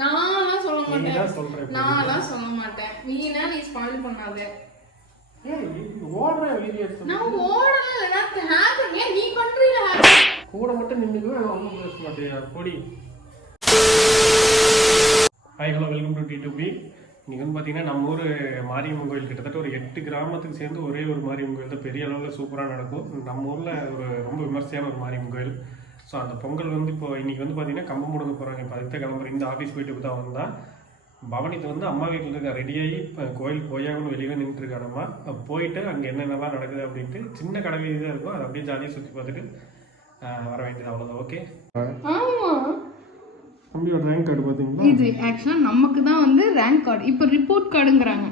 நான்லாம் சொல்ல மாட்டேன். நான்லாம் சொல்ல மாட்டேன். நீ ஸ்பாயில் பண்ணாத. ஓடுற வீடியோ நான் ஓடல. நான் ஹேக் பண்ணி நீ பண்றீல ஹேக். கூட மட்டும் நின்னுக்குவே ஒண்ணும் பேச மாட்டேயா பொடி. Hi hello welcome to T2B. இன்னைக்கு வந்து பார்த்தீங்கன்னா நம்ம ஊர் மாரியம்மன் கோயில் கிட்டத்தட்ட ஒரு 8 கிராமத்துக்கு சேர்ந்து ஒரே ஒரு மாரியம்மன் கோயில் தான் பெரிய அளவில் சூப்பராக நடக்கும். நம்ம ஊரில் ஒரு ரொம்ப விமர்சையான ஒரு மாரியம்மன் கோயில். ஸோ அந்த பொங்கல் வந்து இப்போ இன்றைக்கி வந்து பார்த்தீங்கன்னா கம்பம் முடங்க போகிறாங்க. இப்போ அதுக்கு கிளம்புறேன். இந்த ஆஃபீஸ் போயிட்டு தான் வந்தால் பவனிக்கு வந்து அம்மா வீட்டில் இருக்க ரெடியாகி இப்போ கோயிலுக்கு போயாகணும்னு வெளியே நின்றுட்டுருக்கானம்மா. போயிட்டு அங்கே என்னென்னலாம் நடக்குது அப்படின்ட்டு சின்ன கடை வீதி தான் இருக்கும். அதை அப்படியே ஜாலியாக சுற்றி பார்த்துட்டு வர வேண்டியது அவ்வளோதான். ஓகே. தம்பியோட ரேங்க் கார்டு பார்த்தீங்களா? இது ஆக்சுவலாக நமக்கு தான் வந்து ரேங்க் கார்டு. இப்போ ரிப்போர்ட் கார்டுங்கிறாங்க.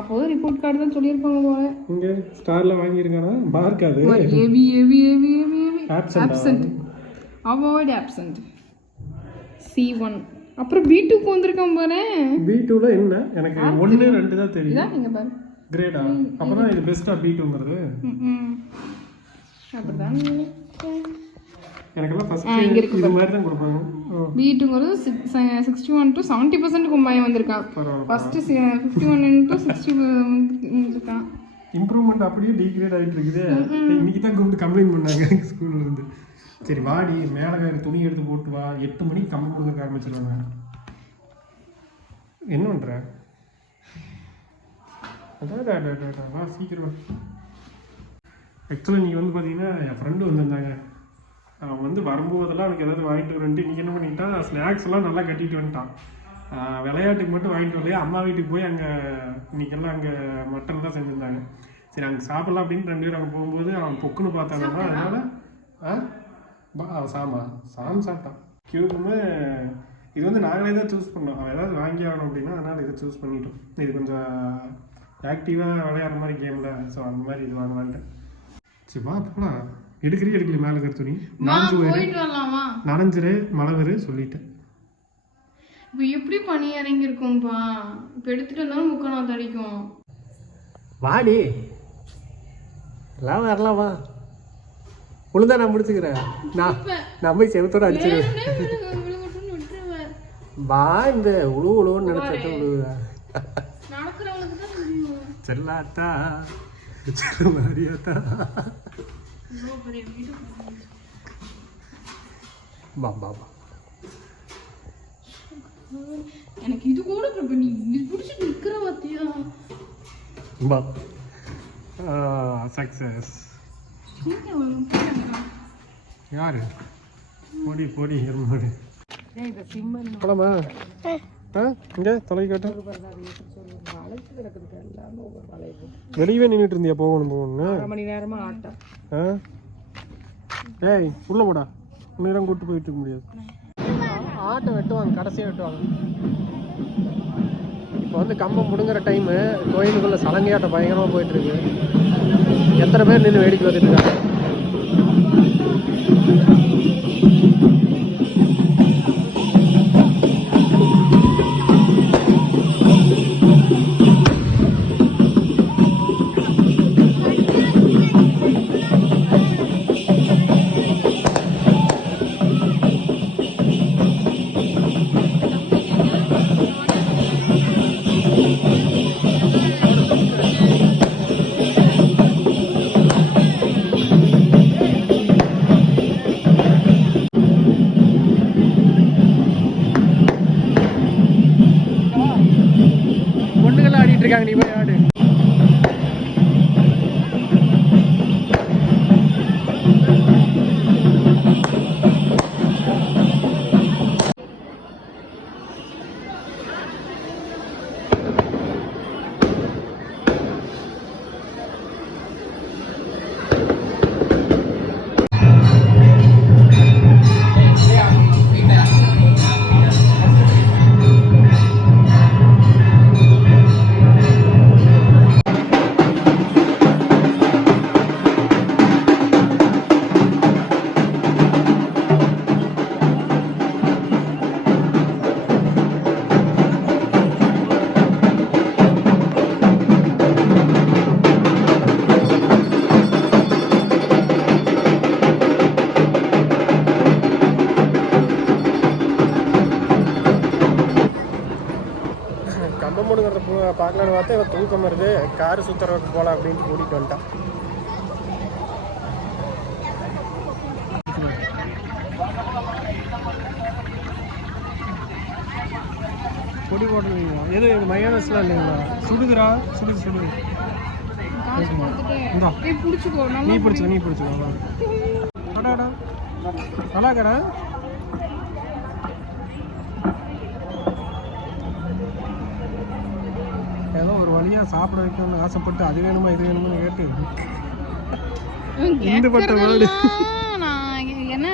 அப்போது ரிப்போர்ட் கார்டு தான் சொல்லியிருப்பாங்க போல. இங்கே ஸ்டாரில் வாங்கியிருக்கானா மார்க்? அது ஆப்சென்ட். Avoid absent. C1. அப்புறம் B2க்கு வந்திருக்கான் பாரு. B2ல என்ன எனக்கு 1 2 தான் தெரியும். இதான் நீங்க பாரு. கிரேடா? அப்பதான் இது பெஸ்டா B2ங்கிறது? அப்படிதான் எனக்கு எல்லாம் ஃபர்ஸ்ட் இது மாதிரி தான் கொடுப்பாங்க. B2ங்கிறது 61 to 70% கும்பாயம் வந்திருக்கான். ஃபர்ஸ்ட் 51 into 60 வந்திருக்கான். இம்ப்ரூவ்மெண்ட் அப்படியே டிகிரேட் ஆகிட்டு இருக்குது. இன்னைக்கு தான் கூப்பிட்டு கம்ப்ளைண்ட் பண்ணாங்க ஸ்கூல்ல இருந்து. சரி வாடி மேலே துணி எடுத்து போட்டு வா, 8 மணிக்கு கம்பம் கொடுக்க ஆரம்பிச்சிருவாங்க. என்ன பண்ணுற? அதான் வா சீக்கிரம் வா. ஆக்சுவலாக நீங்கள் வந்து பார்த்தீங்கன்னா என் ஃப்ரெண்டு வந்திருந்தாங்க. அவன் வந்து வரும்போதெல்லாம் எனக்கு ஏதாவது வாங்கிட்டு வரேன்ட்டு இன்றைக்கி என்ன பண்ணிட்டான், ஸ்நாக்ஸ் எல்லாம் நல்லா கட்டிட்டு வந்துட்டான். விளையாட்டுக்கு மட்டும் வாங்கிட்டு வரலையே. அம்மா வீட்டுக்கு போய் அங்கே இன்றைக்கெல்லாம் அங்கே மட்டன் தான் செஞ்சுருந்தாங்க. சரி அங்கே சாப்பிட்லாம் அப்படின்னு 2 பேர் அங்கே போகும்போது அவன் பொக்குன்னு பார்த்தாங்கன்னா அதனால் சாம் சாப்பிட்டான். கியூபுமே இது வந்து நாங்களே தான் சூஸ் பண்ணோம். அவன் ஏதாவது வாங்கி ஆகணும் அப்படின்னா அதனால் இதை சூஸ் பண்ணிட்டோம். இது கொஞ்சம் ஆக்டிவாக விளையாடுற மாதிரி கேமில். ஸோ அந்த மாதிரி இது வாங்கலான்ட்டு. சரி வா போகலாம். எடுக்கலையே மேலே இருக்கிற துணி நனைஞ்சிரு மழை வரு சொல்லிட்டேன். இப்போ எப்படி பனி இறங்கி இருக்கும்பா. இப்போ எடுத்துகிட்டு வந்தாலும் முக்கணும் தடிக்கும். வாடி எல்லாம் வரலாமா? உளுந்தா நான் முடிச்சுக்கிறேன். நான் போய் செவத்தோட அடிச்சிருவேன். வா இந்த உழுவுன்னு நினைச்சிட்டு உழுவுவேன். செல்லாத்தா செல்லாத்தா எனக்கு இது கூட நீ பிடிச்சிட்டு நிக்கிற பாத்தியா? சக்சஸ். யாரு பொடி பொடி எருமாடு போலாமா? இங்கே தொலை காட்டும் வெளியவே நின்றுட்டு இருந்தியா? போகணும்னு 1/2 மணி நேரமா ஆட்டம். ஏய் உள்ள போடா. நேரம் கூட்டு போயிட்டு இருக்க முடியாது. ஆட்டை வெட்டுவாங்க, கடைசியாக வெட்டுவாங்க. இப்போ வந்து கம்பம் முடுங்குற டைமு. கோயிலுக்குள்ள சலங்கையாட்டம் பயங்கரமாக போயிட்டு இருக்கு. எத்தனை பேர் நின்று வேடிக்கை வந்துட்டு இருக்காங்க. நீ போய் ஆடு. கிளம்பணுங்கிறத பார்க்கலான்னு பார்த்தா இவன் தூக்கம் வருது, கார் சுற்றுறதுக்கு போகலாம் அப்படின்ட்டு கூட்டிகிட்டு வந்துட்டான். பொடி போட்டுருவீங்களா? எது மயோனஸ்லாம் இல்லைங்களா? சுடுதுரா, சுடுது. இந்தா பிடிச்சிக்கோ, நீ பிடிச்சிக்கோ. அடாடா நல்லா கடை. ஏதோ ஒரு வழியாக சாப்பிட வைக்கணும்னு ஆசைப்பட்டு அது வேணுமா இது வேணுமான்னு கேட்டு இந்த பட்ட மாடு என்ன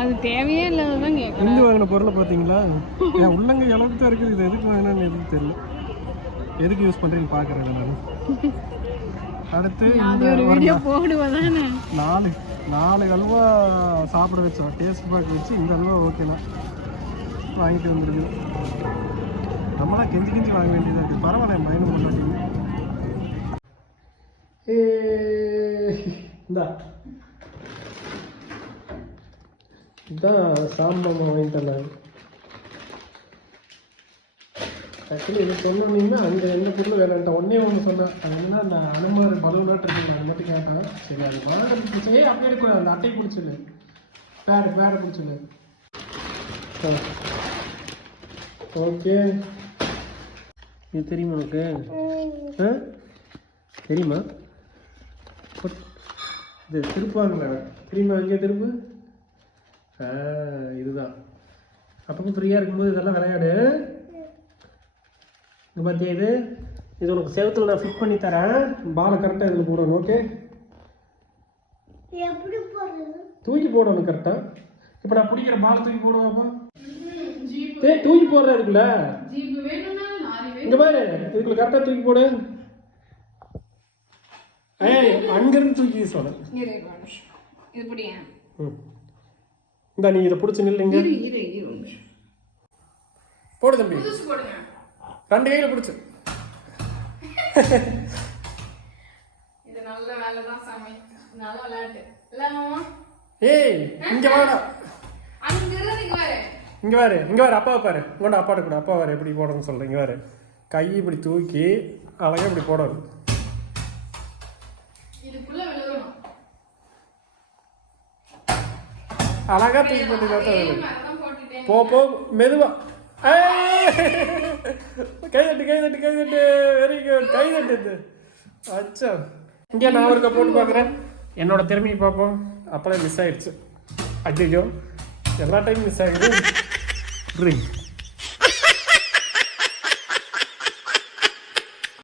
அது தேவையே இல்லாததான் கேட்குறேன். இந்து வாங்கின பொருளை பார்த்தீங்களா? என் உள்ளங்க அளவுக்கு தான் இருக்குது. இது எதுக்கு வாங்கினான்னு எதுக்கு தெரியல, எதுக்கு யூஸ் பண்ணுறீங்க பார்க்குறேன் நான். அடுத்து போடுவதானே 4 அல்வா சாப்பிட வச்சோம், டேஸ்ட் பேக் வச்சு. இந்த அல்வா ஓகேண்ணா வாங்கிட்டு வந்துருக்கு. நம்மளாம் கெஞ்சி வாங்க வேண்டியதாக இருக்குது. பரவாயில்ல, மைண்ட் பண்ணாட்டீங்க. இதுதான் சாம்பாமா வாங்கிட்டேன் நான். ஆக்சுவலி இது சொன்னீங்கன்னா அங்கே என்ன பொருள் வேலைன்ட்டேன். ஒன்று சொன்னேன். அது என்னன்னா அந்த அனுமார் பலூனாட்டு இருக்குங்க, அது மட்டும் கேட்டேன். சரி அது வாங்க பிடிச்சி அப்படியே எடுக்கூடாது, அந்த அட்டையை பிடிச்சிடு, பேரை பிடிச்சிடு. ஓகே, இது தெரியுமா உனக்கு? தெரியுமா? இது திருப்பாங்களே, தெரியுமா? அங்கே திருப்பு. இதுதான் அப்பப்போ ஃப்ரீயாக இருக்கும்போது இதெல்லாம் விளையாடு. இங்கே பார்த்தியா, இது உனக்கு செவத்தில் நான் ஃபிட் பண்ணி தரேன். பாலை கரெக்டாக இதில் போடணும். ஓகே, தூக்கி போடணும் கரெக்டாக. இப்போ நான் பிடிக்கிற பாலை தூக்கி போடுவாப்பா. தூக்கி போடுற இருக்குல்ல, இங்கே பாரு, இதுக்குள்ள கரெக்டாக தூக்கி போடு. அங்கிருந்து தூக்கி சொல்ல. இந்த நீ இதை பிடிச்சி நில்லுங்க. போடு தம்பி, 2 கையில் பிடிச்சு. ஏய் இங்க வாடா, இங்க வாரு அப்பாவை பாரு. இங்கோட அப்பாட்ட கூட, அப்பா வாரு எப்படி போடணும்னு சொல்றேன். இங்க வாரு, கை இப்படி தூக்கி அழகா இப்படி போடணும். அழகா தூக்கி போட்டு போ மெதுவா. கை தட்டு, வெரி குட், கை தட்டு. அச்சா, இங்கே நான் ஒருக்க போட்டு பார்க்குறேன். என்னோட திறமையை பார்ப்போம். அப்போலாம் மிஸ் ஆயிடுச்சு. ஐயோ, எல்லா டைம் மிஸ் ஆகிடுது.